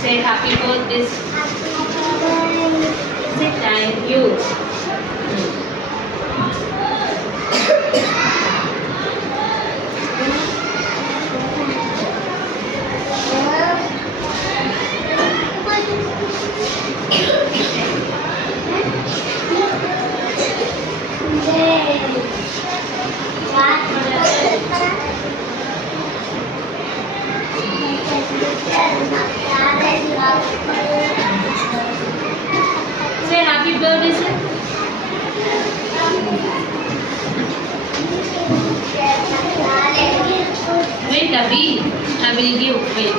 Say happy birthday. Say thank you. Say happy birthday, sir. Wait, Abhi. I will give. Wait.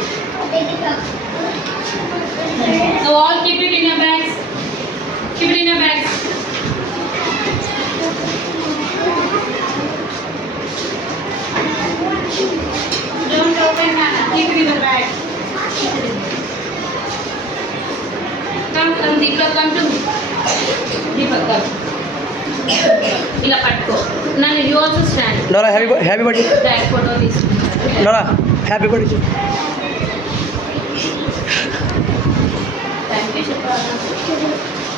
So all keep it in your bags. Keep it in your bags. Don't open Hannah. Keep it in the bag. Come, Deepak, come to me. Deepak, come. ఇలా పట్టుకో నన్ను you also stand Nora happy birthday back photo తీసుకుంటాను Nora happy birthday thank you చెప్పాలి